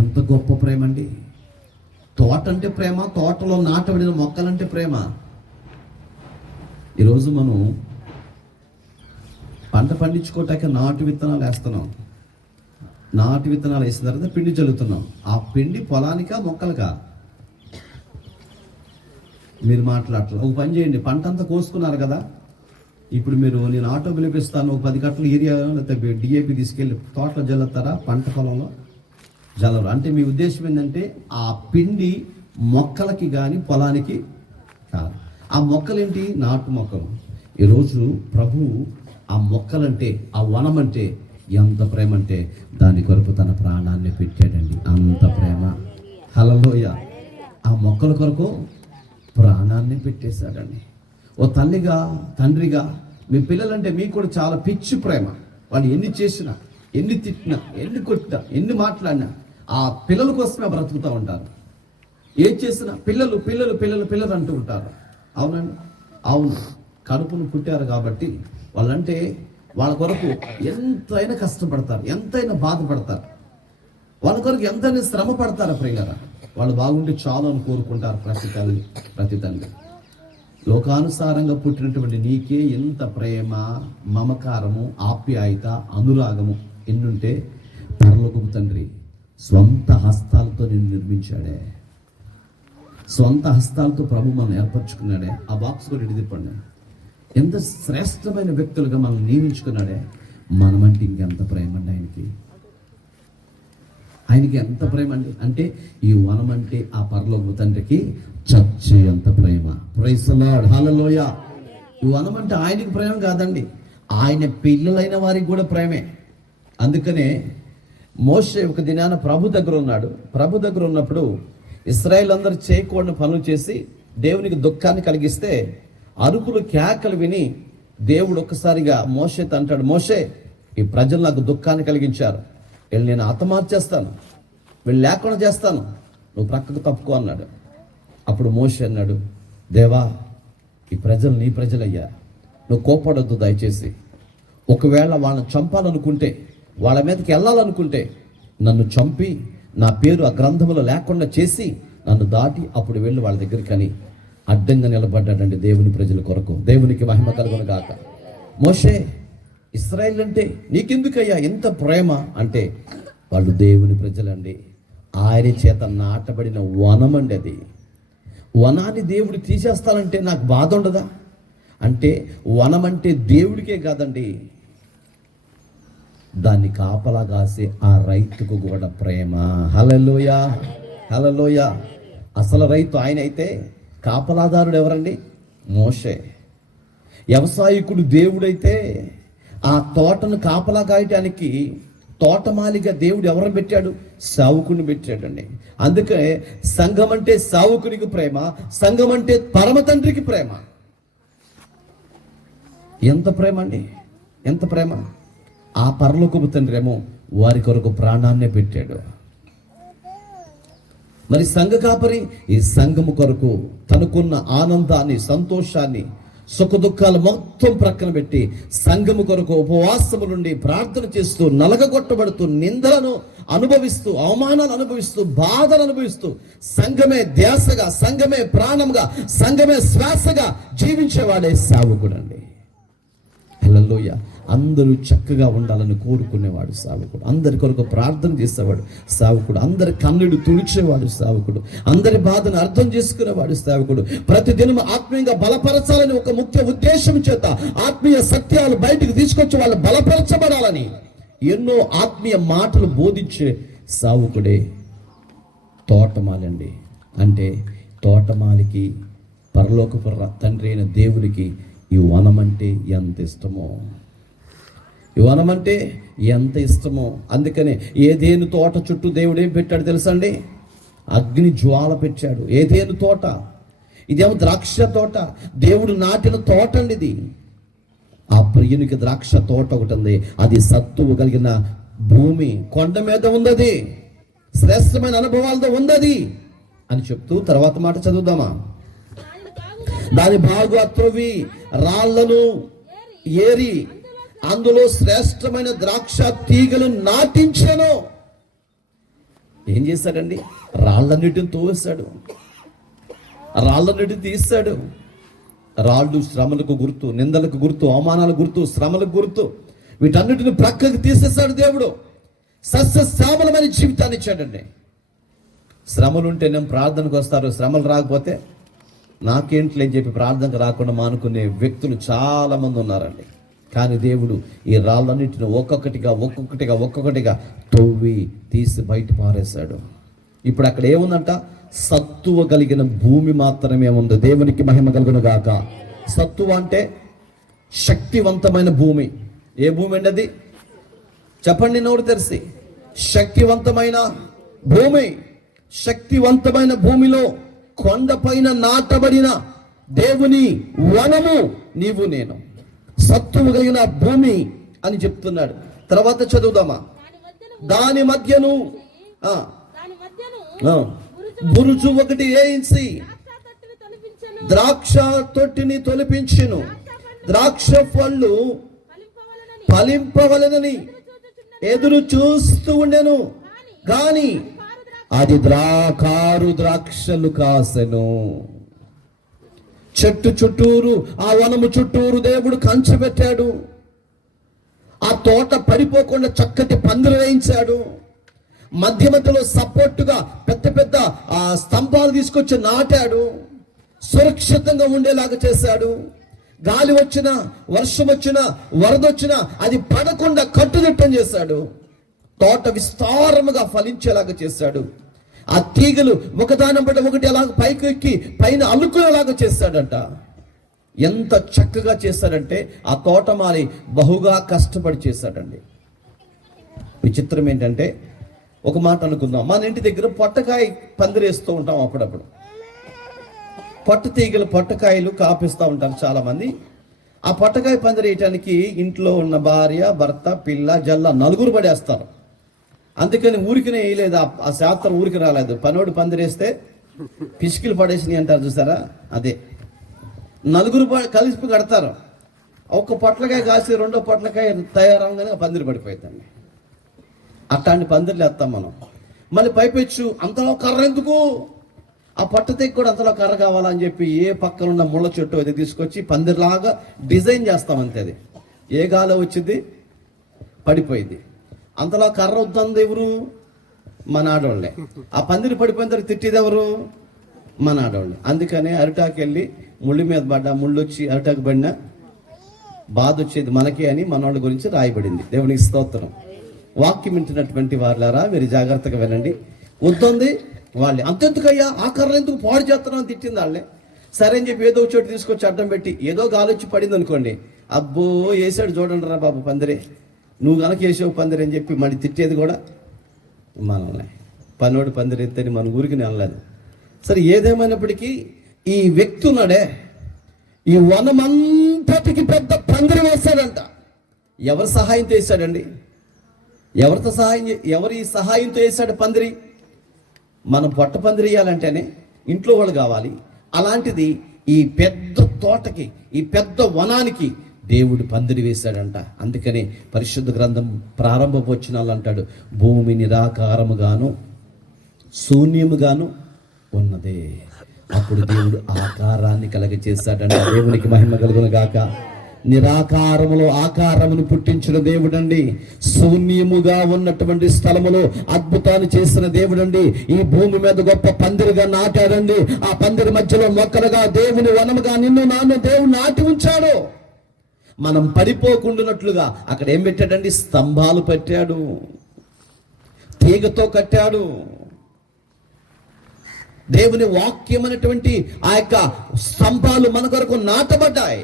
ఎంత గొప్ప ప్రేమ అండి. తోట అంటే ప్రేమ, తోటలో నాటబడిన మొక్కలంటే ప్రేమ. ఈరోజు మనం పంట పండించుకోవటానికి నాటు విత్తనాలు వేస్తున్నాం. నాటు విత్తనాలు వేసిన తర్వాత పిండి చల్లుతున్నాం. ఆ పిండి పొలానికా మొక్కలకా? మీరు మాట్లాడలేదు. ఒక పని చేయండి, పంట అంతా కోసుకున్నారు కదా, ఇప్పుడు మీరు నేను ఆటో పిలిపిస్తాను, 10 కట్టలు ఏరియా లేకపోతే డిఏపి తీసుకెళ్ళి తోటలో జల్లుతారా? పంట పొలంలో జల్లరు. అంటే మీ ఉద్దేశం ఏంటంటే ఆ పిండి మొక్కలకి కానీ పొలానికి కాదు. ఆ మొక్కలేంటి? నాటు మొక్కలు. ఈరోజు ప్రభు ఆ మొక్కలంటే, ఆ వనం అంటే ఎంత ప్రేమ అంటే దాని కొరకు తన ప్రాణాన్ని పెట్టాడండి. అంత ప్రేమ. హల్లెలూయా. ఆ మొక్కల కొరకు ప్రాణాన్ని పెట్టేశాడండి. ఓ తల్లిగా, తండ్రిగా మీ పిల్లలంటే మీకు కూడా చాలా పిచ్చి ప్రేమ. వాళ్ళు ఎన్ని చేసినా, ఎన్ని తిట్టినా, ఎన్ని కొట్టినా, ఎన్ని మాట్లాడినా ఆ పిల్లల కోసమే బ్రతుకుతూ ఉంటారు. ఏం చేసినా పిల్లలు పిల్లలు పిల్లలు పిల్లలు అంటూ ఉంటారు. అవునండి, అవును. కడుపును పుట్టారు కాబట్టి వాళ్ళంటే వాళ్ళ కొరకు ఎంతైనా కష్టపడతారు, ఎంతైనా బాధపడతారు, వాళ్ళ కొరకు ఎంతైనా శ్రమ పడతారు ప్రియులారా. వాళ్ళు బాగుంటే చాలు అని కోరుకుంటారు ప్రతి తల్లి, ప్రతి తండ్రి. లోకానుసారంగా పుట్టినటువంటి నీకే ఎంత ప్రేమ, మమకారము, ఆప్యాయత, అనురాగము ఎన్నుంటే పరలోకపు తండ్రి స్వంత హస్తాలతో నిన్ను నిర్మించాడే. స్వంత హస్తాలతో ప్రభు మనం ఏర్పరచుకున్నాడే. ఆ బాక్స్ కూడా ఇటు తిప్పండి. ఎంత శ్రేష్టమైన వ్యక్తులుగా మనం నియమించుకున్నాడే. మనమంటే ఇంకెంత ప్రేమ అండి ఆయనకి. ఆయనకి ఎంత ప్రేమ అండి అంటే ఈ వనం అంటే ఆ పరలోకపు తండ్రికి చచ్చే అంత ప్రేమ. Praise the Lord. హల్లెలూయా. ఈ వనం అంటే ఆయనకి ప్రేమ కాదండి, ఆయన పిల్లలైన వారికి కూడా ప్రేమే. అందుకనే మోషే ఒక దినాన ప్రభు దగ్గర ఉన్నాడు. ప్రభు దగ్గర ఉన్నప్పుడు ఇశ్రాయేల్ అందరూ చేయకూడని పనులు చేసి దేవునికి దుఃఖాన్ని కలిగిస్తే అరుపులు కేకలు విని దేవుడు ఒక్కసారిగా మోషేతో అంటాడు, మోషే, ఈ ప్రజలు నాకు దుఃఖాన్ని కలిగించారు, వీళ్ళు నేను హతమార్చేస్తాను, వీళ్ళు లేకుండా చేస్తాను, నువ్వు ప్రక్కకు తప్పుకో అన్నాడు. అప్పుడు మోషే అన్నాడు, దేవా, ఈ ప్రజలు నీ ప్రజలయ్యా, నువ్వు కోపడొద్దు దయచేసి. ఒకవేళ వాళ్ళని చంపాలనుకుంటే, వాళ్ళ మీదకి వెళ్ళాలనుకుంటే నన్ను చంపి నా పేరు ఆ గ్రంథంలో లేకుండా చేసి నన్ను దాటి అప్పుడు వెళ్ళి వాళ్ళ దగ్గరికి అని అడ్డంగా నిలబడ్డాడండి దేవుని ప్రజల కొరకు. దేవునికి మహిమ కలుగును గాక. మోషే, ఇశ్రాయేల్ అంటే నీకెందుకయ్యా ఎంత ప్రేమ అంటే, వాళ్ళు దేవుని ప్రజలండి, ఆయన చేత నాటబడిన వనమండి అది. వనాన్ని దేవుడు తీసేస్తానంటే నాకు బాధ ఉండదా అంటే, వనం అంటే దేవుడికే కాదండి, దాన్ని కాపలా కాసే ఆ రైతుకు కూడా ప్రేమ. హల్లెలూయా, హల్లెలూయా. అసలు రైతు ఆయన అయితే కాపలాదారుడు ఎవరండి? మోషే. వ్యవసాయకుడు దేవుడైతే ఆ తోటను కాపలా కాయటానికి తోటమాలిగా దేవుడు ఎవరిని పెట్టాడు? సావుకుని పెట్టాడండి. అందుకే సంఘం అంటే సావుకునికి ప్రేమ, సంఘం అంటే పరమ తండ్రికి ప్రేమ. ఎంత ప్రేమ అండి, ఎంత ప్రేమ! ఆ పరలోకపు తండ్రి ఏమో వారి కొరకు ప్రాణాన్నే పెట్టాడు. మరి సంఘ కాపరి ఈ సంఘము కొరకు తనకున్న ఆనందాన్ని, సంతోషాన్ని, సుఖ దుఃఖాలు మొత్తం ప్రక్కన పెట్టి సంఘము కొరకు ఉపవాసము నుండి ప్రార్థన చేస్తూ, నలగగొట్టబడుతూ, నిందలను అనుభవిస్తూ, అవమానాలు అనుభవిస్తూ, బాధలు అనుభవిస్తూ, సంఘమే ధ్యాసగా, సంఘమే ప్రాణంగా, సంఘమే శ్వాసగా జీవించేవాడే సావుకుడండి. హల్లెలూయా. అందరూ చక్కగా ఉండాలని కోరుకునేవాడు సావుకుడు. అందరి కొరకు ప్రార్థన చేసేవాడు సావుకుడు. అందరి కన్నుడు తుడిచేవాడు సావుకుడు. అందరి బాధను అర్థం చేసుకునేవాడు సావుకుడు. ప్రతిదినం ఆత్మీయంగా బలపరచాలని ఒక ముఖ్య ఉద్దేశం చేత ఆత్మీయ సత్యాలు బయటకు తీసుకొచ్చి వాళ్ళు బలపరచబడాలని ఎన్నో ఆత్మీయ మాటలు బోధించే సావుకుడే తోటమాలండి. అంటే తోటమాలికి పరలోకపు తండ్రి అయిన దేవునికి ఈ వనం అంటే ఎంత ఇష్టమో, ఈ వనం అంటే ఎంత ఇష్టమో. అందుకనే ఏదేను తోట చుట్టూ దేవుడు ఏం పెట్టాడు తెలుసా అండి? అగ్ని జ్వాల పెట్టాడు. ఏదేను తోట, ఇదేమో ద్రాక్ష తోట, దేవుడు నాటిన తోట అండి ఇది. ఆ ప్రియునికి ద్రాక్ష తోట ఒకటి ఉంది, అది సత్తువు కలిగిన భూమి, కొండ మీద ఉన్నది, శ్రేష్టమైన అనుభవాలతో ఉన్నది అని చెప్తూ తర్వాత మాట చదువుదామా? దాని బాగా త్రవ్వి రాళ్లను ఏరి అందులో శ్రేష్టమైన ద్రాక్ష తీగలు నాటించాను. ఏం చేశాడండి? రాళ్ళన్నిటిని తోవేశాడు, రాళ్ళన్నిటిని తీశాడు. రాళ్ళు శ్రమలకు గుర్తు, నిందలకు గుర్తు, అవమానాలకు గుర్తు, శ్రమలకు గుర్తు. వీటన్నిటిని ప్రక్కకు తీసేశాడు దేవుడు. సస్యశ్యామలమైన జీవితాన్ని ఇచ్చాడండి. శ్రమలు ఉంటే నేను ప్రార్థనకు వస్తారు, శ్రమలు రాకపోతే నాకేంట్లే అని చెప్పి ప్రార్థనకు రాకుండా మానుకునే వ్యక్తులు చాలా మంది ఉన్నారండి. కానీ దేవుడు ఈ రాళ్ళన్నిటిని ఒక్కొక్కటిగా తవ్వి తీసి బయట పారేశాడు. ఇప్పుడు అక్కడ ఏముందంట? సత్తువ కలిగిన భూమి మాత్రమే ఉంది. దేవునికి మహిమ కలుగును గాక. సత్తువ అంటే శక్తివంతమైన భూమి. ఏ భూమి అండి అది? చెప్పండి నోరు తెరిసి. శక్తివంతమైన భూమి. శక్తివంతమైన భూమిలో కొండపైన నాటబడిన దేవుని వనము నీవు నేను. సత్తువు కలిగిన భూమి అని చెప్తున్నాడు. తర్వాత చదువుదామా? దాని మధ్యను బురుజు ఒకటి వేయించి ద్రాక్ష తొట్టిని తొలిపించెను. ద్రాక్ష పళ్ళు ఫలింపవలెనని ఎదురు చూస్తూ ఉండెను, గాని అది కారు ద్రాక్షలు కాసెను. చెట్టు చుట్టూరు, ఆ వనము చుట్టూరు దేవుడు కంచె పెట్టాడు. ఆ తోట పడిపోకుండా చక్కటి పందిరు వేయించాడు. మధ్యలో సపోర్టుగా పెద్ద స్తంభాలు తీసుకొచ్చి నాటాడు. సురక్షితంగా ఉండేలాగా చేశాడు. గాలి వచ్చినా, వర్షం వచ్చినా, వరద వచ్చినా అది పడకుండా కట్టుదిట్టం చేశాడు. తోట విస్తారముగా ఫలించేలాగా చేశాడు. ఆ తీగలు ఒకదాని బట్టి ఒకటి అలాగ పైకి ఎక్కి పైన అల్లుకునేలాగా చేశాడంట. ఎంత చక్కగా చేశాడంటే ఆ తోటమాలి బహుగా కష్టపడి చేశాడండి. విచిత్రం ఏంటంటే ఒక మాట అనుకుందాం, మన ఇంటి దగ్గర పొట్టకాయ పందిరేస్తూ ఉంటాం. అప్పుడప్పుడు పొట్టకాయలు కాపిస్తూ ఉంటారు చాలా మంది. ఆ పొట్టకాయ పందిరేయటానికి ఇంట్లో ఉన్న భార్య, భర్త, పిల్ల, జల్ల నలుగురు పడేస్తారు. అందుకని ఊరికినే వేయలేదు, ఆ శాస్త్రం ఊరికి రాలేదు. పనోడు పందిరేస్తే పిసికిలు పడేసినాయి అంటారు చూసారా, అదే. నలుగురు కలిసి కడతారు. ఒక్క పొట్లకాయ కాసి రెండో పొట్లకాయ తయారవగానే పందిరి పడిపోతుందండి. అట్లాంటి పందిర్లు వేస్తాం మనం. మళ్ళీ పైపెచ్చు అంతలో కర్ర ఎందుకు, ఆ పట్టతెక్కి కూడా అంతలో కర్ర కావాలని చెప్పి ఏ పక్కన ఉన్న ముళ్ళ చెట్టు అది తీసుకొచ్చి పందిరిలాగా డిజైన్ చేస్తాం అంతే. అది ఏ గాలో వచ్చింది పడిపోయింది. అంతలో కర్ర వద్దంది ఎవరు, మన ఆడవాళ్ళే. ఆ పందిరి పడిపోయిన తర్వాత తిట్టేది ఎవరు, మన ఆడవాళ్ళు. అందుకనే అరిటాకు వెళ్ళి ముళ్ళు మీద పడ్డా, ముళ్ళు వచ్చి అరిటాకు పడినా బాధ వచ్చేది మనకి అని మన వాళ్ళ గురించి రాయబడింది. దేవునికి స్తోత్రం. వాక్యం వింటున్నటువంటి వాళ్ళారా మీరు జాగ్రత్తగా వినండి. వద్దంది వాళ్ళే. అంతెందుకయ్యా ఆ కర్ర ఎందుకు పాడు చేస్తున్నావు అని తిట్టింది వాళ్ళే. సరే అని చెప్పి ఏదో చోటు తీసుకొచ్చి అడ్డం పెట్టి ఏదో గాలొచ్చి పడింది అనుకోండి, అబ్బో వేసాడు చూడండి రా బాబు పందిరే, నువ్వు కనుక వేసావు పందిరి అని చెప్పి మళ్ళీ తిట్టేది కూడా మనల్ని. పనోడు పందిరి ఎత్తని మన ఊరికి నెలలేదు. సరే ఏదేమైనప్పటికీ ఈ వ్యక్తి ఉన్నాడే, ఈ వనమంతటికి పెద్ద పందిరి వేస్తాడంట. ఎవరి సహాయంతో వేశాడండి? ఎవరి సహాయంతో వేశాడు పందిరి? మనం పొట్ట పందిరి వేయాలంటేనే ఇంట్లో వాళ్ళు కావాలి. అలాంటిది ఈ పెద్ద తోటకి, ఈ పెద్ద వనానికి దేవుడు పందిరి వేశాడంట. అందుకనే పరిశుద్ధ గ్రంథం ప్రారంభ వచనాలు అంటాడు, భూమి నిరాకారముగాను శూన్యముగాను ఉన్నదే, అప్పుడు దేవుడు ఆకారాన్ని కలగచేశాడంట. దేవునికి మహిమ కలుగును గాక. నిరాకారములో ఆకారమును పుట్టించిన దేవుడండి. శూన్యముగా ఉన్నటువంటి స్థలములో అద్భుతాన్ని చేసిన దేవుడండి. ఈ భూమి మీద గొప్ప పందిరిగా నాటాడండి. ఆ పందిరి మధ్యలో మొక్కలుగా దేవుని వనముగా నిన్ను నాన్ను దేవుడు నాటి ఉంచాడు. మనం పడిపోకుండానట్లుగా అక్కడ ఏం పెట్టాడండి? స్తంభాలు పెట్టాడు, తీగతో కట్టాడు. దేవుని వాక్యం అనేటువంటి ఆ యొక్క స్తంభాలు మన కొరకు నాటబడ్డాయి.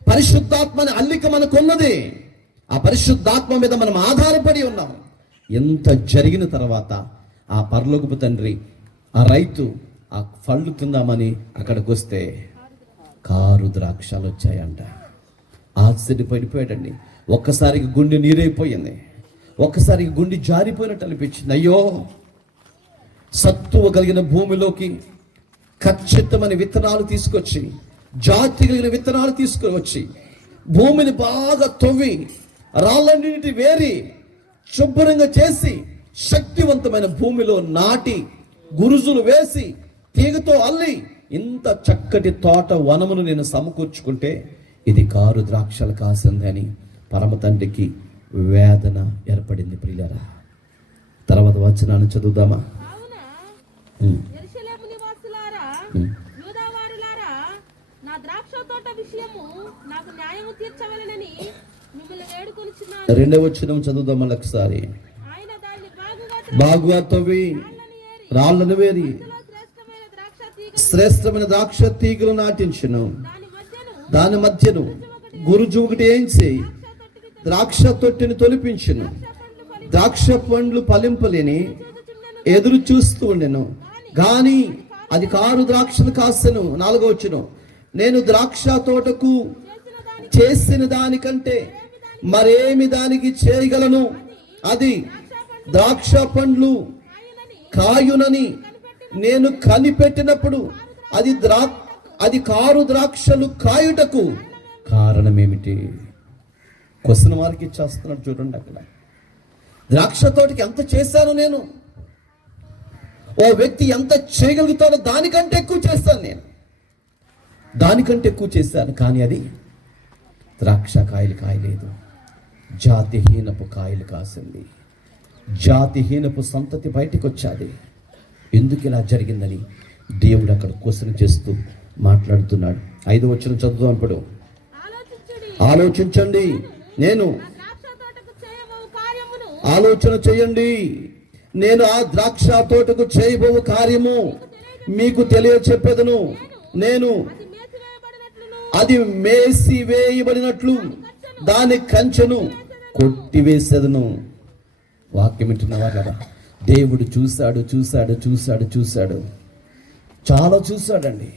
పరిశుద్ధాత్మని అల్లిక మనకున్నది. ఆ పరిశుద్ధాత్మ మీద మనం ఆధారపడి ఉన్నాం. ఎంత జరిగిన తర్వాత ఆ పరలోకపు తండ్రి, ఆ రైతు ఆ పళ్ళు తిందామని అక్కడికి వస్తే కారు ద్రాక్షాలు వచ్చాయంట. ఆశ్చర్యపడిపోయాడండి. ఒక్కసారికి గుండె నీరైపోయింది, ఒక్కసారికి గుండె జారిపోయినట్టు అనిపించింది. అయ్యో, సత్తువ కలిగిన భూమిలోకి ఖచ్చితమైన విత్తనాలు తీసుకొచ్చి, జాతి కలిగిన విత్తనాలు తీసుకువచ్చి భూమిని బాగా తవ్వి రాళ్ళన్నింటి వేరి శుభ్రంగా చేసి శక్తివంతమైన భూమిలో నాటి గురుజులు వేసి తీగతో అల్లి ఇంత చక్కటి తోట వనమును నేను సమకూర్చుకుంటే ఇది కారు ద్రాక్షలు కాసిందని పరమ తండ్రికి వేదన ఏర్పడింది. ప్రియులారా, తర్వాత వచనాన్ని చదువుదామా? రెండవ వచనం చదువుదాం ఒకసారి. బాగుగా తవ్వి రాళ్ళను వేరి శ్రేష్టమైన ద్రాక్ష తీగలు నాటించును, దాని మధ్యను గురుజు ఒకటి వేయించి ద్రాక్ష తొట్టిని తొలిపించును, ద్రాక్ష పండ్లు ఫలింపలేని ఎదురు చూస్తూ ఉండెను, గాని అది కారు ద్రాక్షలు కాసెను. 4వ వచనం, నేను ద్రాక్ష తోటకు చేసిన దానికంటే మరేమి దానికి చేయగలను, అది ద్రాక్ష పండ్లు కాయునని నేను కనిపెట్టినప్పుడు అది కారు ద్రాక్షలు కాయుటకు కారణమేమిటి? క్వశ్చన్ మార్క్ ఇచ్చేస్తున్నాడు చూడండి. అక్కడ ద్రాక్ష తోటకి ఎంత చేశాను నేను, ఓ వ్యక్తి ఎంత చేయగలుగుతాడో దానికంటే ఎక్కువ చేస్తాను నేను, దానికంటే ఎక్కువ చేశాను. కానీ అది ద్రాక్ష కాయలు కాయలేదు, జాతిహీనపు కాయలు కాసింది. జాతిహీనపు సంతతి బయటకు వచ్చాది. ఎందుకు ఇలా జరిగిందని దేవుడు అక్కడ క్వశ్చన్ చేస్తూ మాట్లాడుతున్నాడు. 5వ వచనం చదువుదాం. ఇప్పుడు ఆలోచించండి, నేను ఆలోచన చేయండి, నేను ఆ ద్రాక్ష తోటకు చేయబో కార్యము మీకు తెలియచెప్పేదను. నేను అది మేసివేయబడినట్లు దాని కంచెను కొట్టివేసేదను. వాక్యం వింటున్నవా కదా? దేవుడు చూశాడు చూశాడు చూశాడు చూశాడు, చాలా చూశాడండి.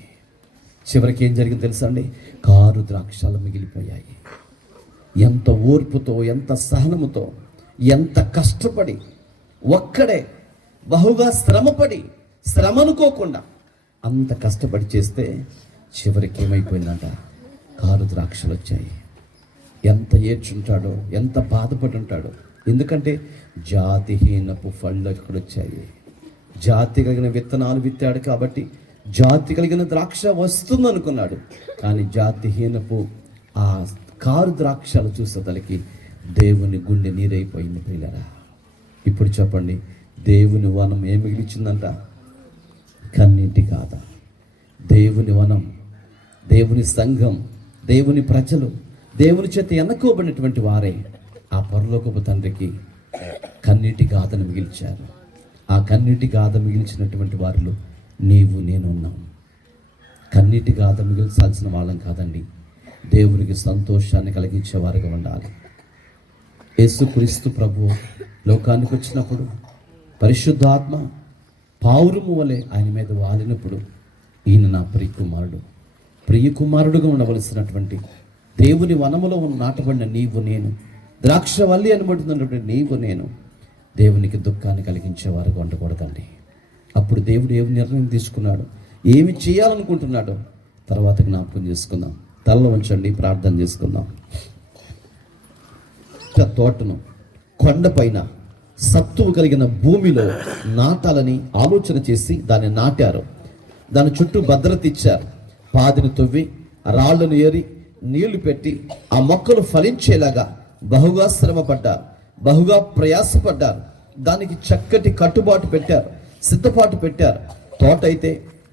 చివరికి ఏం జరిగింది తెలుసా అండి? 6 ద్రాక్షాలు మిగిలిపోయాయి. ఎంత ఓర్పుతో, ఎంత సహనముతో, ఎంత కష్టపడి, ఒక్కడే బహుగా శ్రమపడి, శ్రమ అనుకోకుండా అంత కష్టపడి చేస్తే చివరికి ఏమైపోయిందంట? 6 ద్రాక్షలు వచ్చాయి. ఎంత ఏడ్చుంటాడో, ఎంత బాధపడి ఉంటాడో. ఎందుకంటే జాతిహీనపు ఫళ్ళు అక్కడ వచ్చాయి. జాతి కలిగిన విత్తనాలు విత్తాడు కాబట్టి జాతి కలిగిన ద్రాక్ష వస్తుంది అనుకున్నాడు. కానీ జాతిహీనపు ఆ 6 ద్రాక్షలు చూసేతలకి దేవుని గుండె నీరైపోయింది. ప్రియులారా, ఇప్పుడు చెప్పండి, దేవుని వనం ఏం మిగిలిచిందంట? కన్నీటి గాథ. దేవుని వనం, దేవుని సంఘం, దేవుని ప్రజలు, దేవుని చేత ఎన్నుకోబడినటువంటి వారే ఆ పరలోకపు తండ్రికి కన్నీటి గాథను మిగిల్చారు. ఆ కన్నీటి గాథ మిగిల్చినటువంటి వారిలో నీవు నేను ఉన్నాం. కన్నీటి గాథ మిగిల్చాల్సిన వాళ్ళం కాదండి, దేవునికి సంతోషాన్ని కలిగించే వారిగా ఉండాలి. యేసుక్రీస్తు ప్రభువు లోకానికి వచ్చినప్పుడు పరిశుద్ధాత్మ పావురము వలె ఆయన మీద వాలినప్పుడు, ఈయన నా ప్రియకుమారుడుగా ఉండవలసినటువంటి దేవుని వనములో నాటబడిన నీవు నేను, ద్రాక్షవల్లి అనబడుతున్నటువంటి నీవు నేను దేవునికి దుఃఖాన్ని కలిగించేవారుగా ఉండకూడదండి. అప్పుడు దేవుడు ఏమి నిర్ణయం తీసుకున్నాడు, ఏమి చేయాలనుకుంటున్నాడో తర్వాత జ్ఞాపకం చేసుకుందాం. తలలో ఉంచండి, ప్రార్థన చేసుకుందాం. తోటను కొండపైన సత్తువు కలిగిన భూమిలో నాటాలని ఆలోచన చేసి దాన్ని నాటారు. దాని చుట్టూ భద్రత ఇచ్చారు. పాదిని తవ్వి రాళ్లను ఏరి నీళ్లు పెట్టి ఆ మొక్కలు ఫలించేలాగా బహుగా శ్రమపడ్డారు, బహుగా ప్రయాసపడ్డారు. దానికి చక్కటి కట్టుబాటు పెట్టారు, సిద్ధపాటు పెట్టారు. తోట అయితే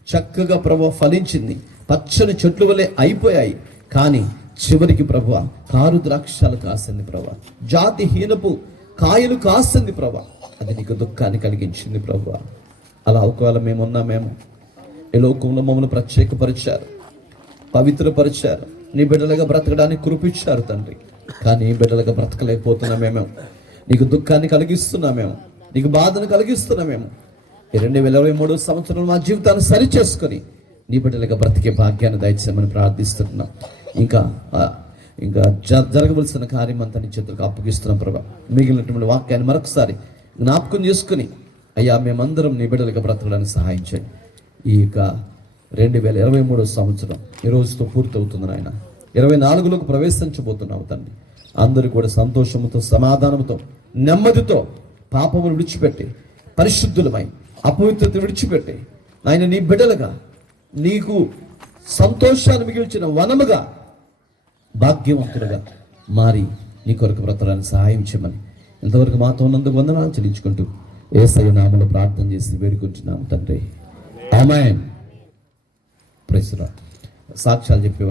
చక్కగా ప్రభువా ఫలించింది, పచ్చని చెట్లు వలె అయిపోయాయి. కానీ చివరికి ప్రభువా 6 ద్రాక్షాలు కాసింది ప్రభువా, జాతిహీనపు కాయలు కాసింది ప్రభువా. అది నీకు దుఃఖాన్ని కలిగించింది ప్రభువా. అలా ఒకవేళ మేమున్నామేమో, ఈ లోకంలో మమ్మల్ని ప్రత్యేకపరిచారు, పవిత్రపరిచారు, నీ బిడ్డలుగా బ్రతకడానికి కురిపించారు తండ్రి. కానీ బిడ్డలుగా బ్రతకలేకపోతున్నామేమో, నీకు దుఃఖాన్ని కలిగిస్తున్నామేమో, నీకు బాధను కలిగిస్తున్నామేమో. ఈ 2023 సంవత్సరం మా జీవితాన్ని సరిచేసుకొని నీ బిడ్డలుగా బ్రతికే భాగ్యాన్ని దయచేయమని ప్రార్థిస్తున్నాం. ఇంకా జరగవలసిన కార్యం అంతా నీ చేతులకు అప్పగిస్తున్నాం ప్రభా. మిగిలినటువంటి వాక్యాన్ని మరొకసారి జ్ఞాపకం చేసుకుని, అయ్యా మేమందరం నీ బిడ్డలుగా బ్రతకడానికి సహాయం చేయండి. ఈ 2023 సంవత్సరం ఈ రోజుతో పూర్తవుతుంది నాయన. 24లోకి ప్రవేశించబోతున్నావు తండ్రి. అందరూ కూడా సంతోషంతో, సమాధానంతో, నెమ్మదితో పాపమును విడిచిపెట్టి పరిశుద్ధులమై అపవిత్రత విడిచిపెట్టి ఆయన నీ బిడ్డలుగా నీకు సంతోషాన్ని మిగిల్చిన వనముగా భాగ్యవంతులుగా మారి నీ కొరకు బ్రతకడానికి సహాయం చేయమని ఇంతవరకు మాతో ఉన్నందుకు వందనాలు చెల్లించుకుంటూ యేసయ్య నామములో ప్రార్థన చేసి వేడుకుంటున్నాము తండ్రి. ఆమేన్. Praise the Lord. సాక్ష్యాలు చెప్పే